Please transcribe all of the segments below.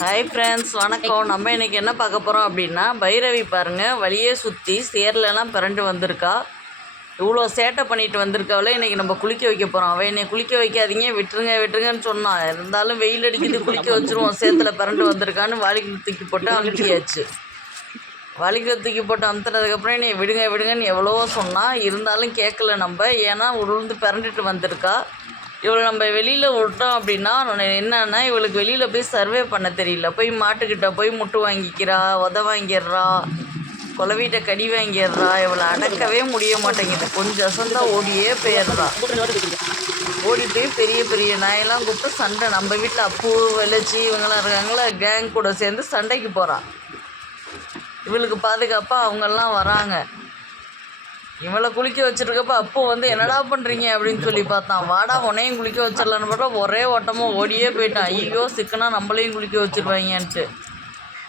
Hi friends வணக்கம். நம்ம இன்றைக்கி என்ன பார்க்க போகிறோம் அப்படின்னா பைரவி பாருங்கள் வழியே சுற்றி சேர்லலாம் பிறண்டு வந்திருக்கா. இவ்வளோ சேட்டை பண்ணிட்டு வந்திருக்காவளே இன்றைக்கி நம்ம குளிக்க வைக்க போகிறோம் அவள் என்னை குளிக்க வைக்காதீங்க விட்டுருங்க விட்டுருங்கன்னு சொன்னான் இருந்தாலும் வெயில் அடிக்குது குளிக்க வச்சுருவோம். சேத்துல பிறண்டு வந்திருக்கான்னு வாலிக்கு தூக்கி போட்டு அமுத்தியாச்சு. வாளிக்குள்ள தூக்கி போட்டு அமுத்துனதுக்கப்புறம் என்னை விடுங்க விடுங்கன்னு எவ்வளவோ சொன்னால் இருந்தாலும் கேட்கல நம்ம. ஏன்னா உருண்டு பிறண்டுட்டு வந்திருக்கா. இவளை நம்ம வெளியில் விட்டோம் அப்படின்னா என்னன்னா இவளுக்கு வெளியில் போய் சர்வே பண்ண தெரியல. போய் மாட்டுக்கிட்ட போய் முட்டு வாங்கிக்கிறா உத வாங்கிடுறா குலவீட்டை கடி வாங்கிடுறா இவளை அடக்கவே முடிய மாட்டேங்குது. கொஞ்சம் அசந்தா ஓடியே போயிடுறா. ஓடி போய் பெரிய பெரிய நாயெல்லாம் கூப்பிட்டு சண்டை. நம்ம வீட்டில் அப்பு வெளச்சி இவங்கெல்லாம் இருக்காங்களா கேங் கூட சேர்ந்து சண்டைக்கு போகிறான் இவளுக்கு பாதுகாப்பாக அவங்கெல்லாம் வராங்க. இவளை குளிக்க வச்சுருக்கப்ப அப்போ வந்து என்னடா பண்ணுறீங்க அப்படின்னு சொல்லி பார்த்தான். வாடா உனையும் குளிக்க வச்சிடலான்னு பார்த்தா ஒரே ஓட்டமாக ஓடியே போயிட்டான். ஐயோ சிக்கனா நம்மளையும் குளிக்க வச்சுருவாங்கன்ட்டு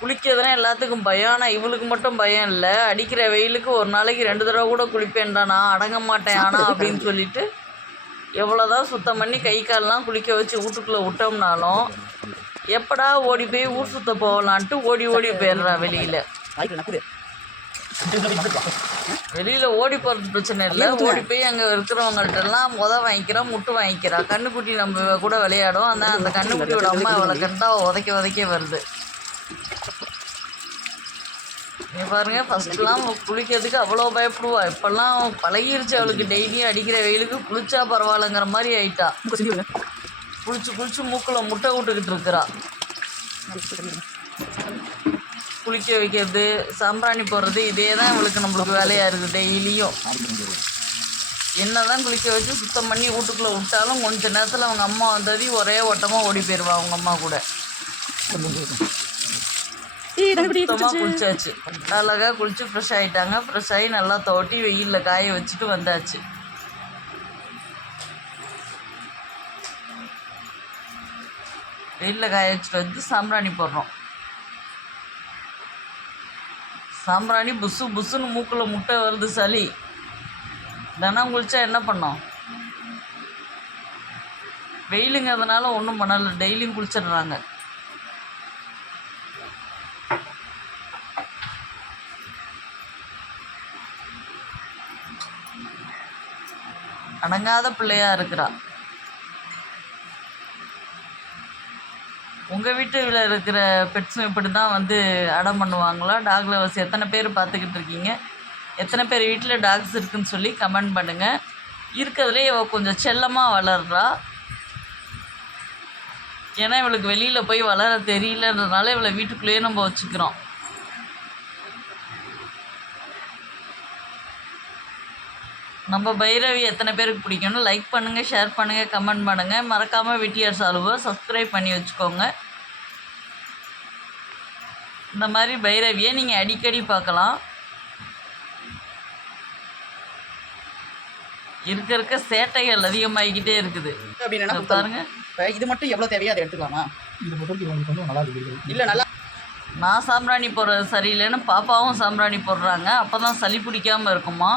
குளிக்கிறதுனா எல்லாத்துக்கும் பயம். ஆனால் இவளுக்கு மட்டும் பயம் இல்லை. அடிக்கிற வெயிலுக்கு ஒரு நாளைக்கு ரெண்டு தடவை கூட குளிப்பேன்டா. நான் அடங்க மாட்டேன் ஆனால் அப்படின்னு சொல்லிட்டு எவ்வளோதான் சுத்தம் பண்ணி கை கால்லாம் குளிக்க வச்சு வீட்டுக்குள்ளே விட்டோம்னாலும் எப்படா ஓடி போய் ஊர் சுத்த போகலான்ட்டு ஓடி ஓடி போயிடுறா வெளியில். வெளியில் ஓடி போகிறது பிரச்சனை இல்லை. ஓடி போய் அங்கே இருக்கிறவங்கள்ட்ட எல்லாம் முத வாங்கிக்கிறோம் முட்டு வாங்கிக்கிறா. கண்ணுக்குட்டி நம்ம கூட விளையாடும். ஆனால் அந்த கண்ணுக்குட்டியோட அம்மா அவளை கண்டா உதைக்க உதைக்க வருது. நீ பாருங்க ஃபர்ஸ்ட்லாம் குளிக்கிறதுக்கு அவ்வளோ பயப்படுவா. இப்போல்லாம் பழகிருச்சு அவளுக்கு. டெய்லியும் அடிக்கிற வெயிலுக்கு குளிச்சா பரவாயில்லங்கிற மாதிரி ஆயிட்டா. குளிச்சு குளிச்சு மூக்கில் முட்டை விட்டுக்கிட்டு இருக்கிறா. குளிக்க வைக்கிறது சாம்பிராணி போடுறது இதே தான் இவளுக்கு நம்மளுக்கு வேலையாக இருக்குது டெய்லியும். என்ன தான் குளிக்க வச்சு சுத்தம் பண்ணி வீட்டுக்குள்ளே விட்டாலும் கொஞ்ச நேரத்தில் அவங்க அம்மா வந்தது ஒரே ஓட்டமாக ஓடி போயிடுவா அவங்க அம்மா கூட. சுத்தமாக குளிச்சாச்சு. அழகாக குளிச்சு ஃப்ரெஷ் ஆகிட்டாங்க ஃப்ரெஷ் ஆகி நல்லா தோட்டி வெயிலில் காய வச்சுட்டு வந்தாச்சு. வெயிலில் காய வச்சுட்டு வந்து சாம்பிராணி போடுறோம். சாம்பிராணி புஸ்ஸு புஸ்ஸுன்னு மூக்கில் முட்டை வருது சளி. தினம் குளிச்சா என்ன பண்ணோம்? வெயிலுங்கிறதுனால ஒன்றும் பண்ணலை. டெய்லியும் குளிச்சிடுறாங்க. அடங்காத பிள்ளையாக இருக்கிறா. உங்கள் வீட்டில் இருக்கிற பெட்ஸும் இப்படி தான் வந்து அடம் பண்ணுவாங்களா? டாக் லவர்ஸ் எத்தனை பேர் பார்த்துக்கிட்டு இருக்கீங்க? எத்தனை பேர் வீட்டில் டாக்ஸ் இருக்குன்னு சொல்லி கமெண்ட் பண்ணுங்கள் இருக்கிறதுலே இவள் கொஞ்சம் செல்லமாக வளர்றா. ஏன்னா இவளுக்கு வெளியில் போய் வளர தெரியலன்றதுனால இவளை வீட்டுக்குள்ளேயே நம்ம வச்சுக்கிறோம். நம்ம பைரவி எத்தனை பேருக்கு பிடிக்கும்னு லைக் பண்ணுங்கள் ஷேர் பண்ணுங்கள் கமெண்ட் பண்ணுங்கள் மறக்காமல் விட்டியார் சாலுவை சப்ஸ்கிரைப் பண்ணி வச்சுக்கோங்க. இந்த மாதிரி பைரவியை நீங்கள் அடிக்கடி பார்க்கலாம். இருக்க இருக்க சேட்டைகள் அதிகமாகிக்கிட்டே இருக்குது. அப்படின்னா பாருங்க. இது மட்டும் எவ்வளோ தேவையோ அதை எடுத்துக்கலாமா? இது வந்து நல்லா இல்லை நல்லா நான் சாம்பிராணி போடுறது சரியில்லைன்னு பாப்பாவும் சாம்பிராணி போடுறாங்க. அப்போ தான் சளி பிடிக்காமல் இருக்குமா?